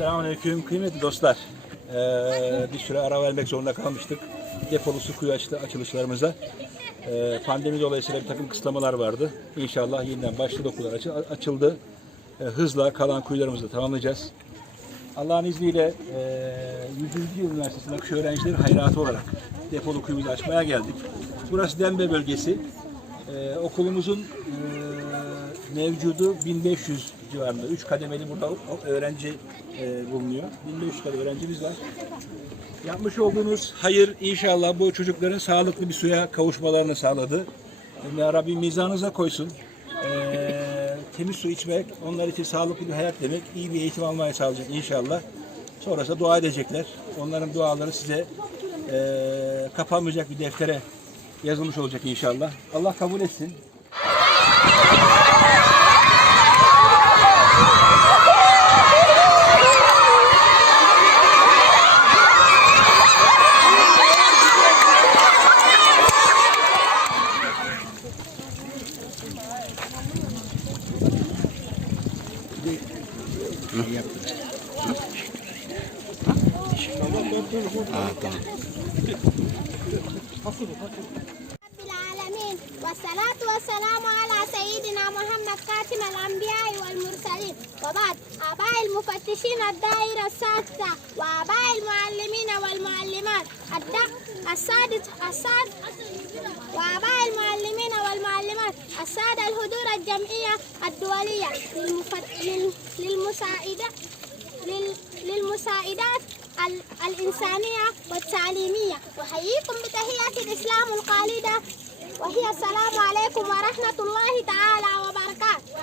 Selamünaleyküm kıymetli dostlar. Ee, bir süre ara vermek zorunda kalmıştık. Depolu su kuyu açtı açılışlarımıza. Ee, pandemi dolayısıyla bir takım kısıtlamalar vardı. İnşallah yeniden başladı okullar açı- açıldı. Ee, hızla kalan kuyularımızı tamamlayacağız. Allah'ın izniyle e, 100. Yıl Üniversitesi'nin öğrencileri hayratı olarak depolu kuyumuzu açmaya geldik. Burası Dembe bölgesi. Ee, okulumuzun e, mevcudu 1500 civarında. 3 kademeli burada öğrenci e, bulunuyor. 1500 kadar öğrencimiz var. Yapmış olduğunuz hayır inşallah bu çocukların sağlıklı bir suya kavuşmalarını sağladı. Ya Rabbim mizanınıza koysun. Ee, temiz su içmek onlar için sağlıklı bir hayat demek. İyi bir eğitim almaya sağlayacak inşallah. Sonrasında dua edecekler. Onların duaları size ee, kapanmayacak bir deftere yazılmış olacak inşallah. Allah kabul etsin. رب العالمين. والصلاة والسلام على سيدنا محمد خاتم الأنبياء والمرسلين. وبعد آباء المفتشين الدائرة السادسة وآباء المعلمين والمعلمات الد- السادس السادس وآباء المعلمين والمعلمات السادة الحضور الجمعية الدولية. للمساعدة لل... للمساعدات ال... الإنسانية والتعليمية أحييكم بتحية الإسلام الخالدة وهي السلام عليكم ورحمة الله تعالى وبركاته.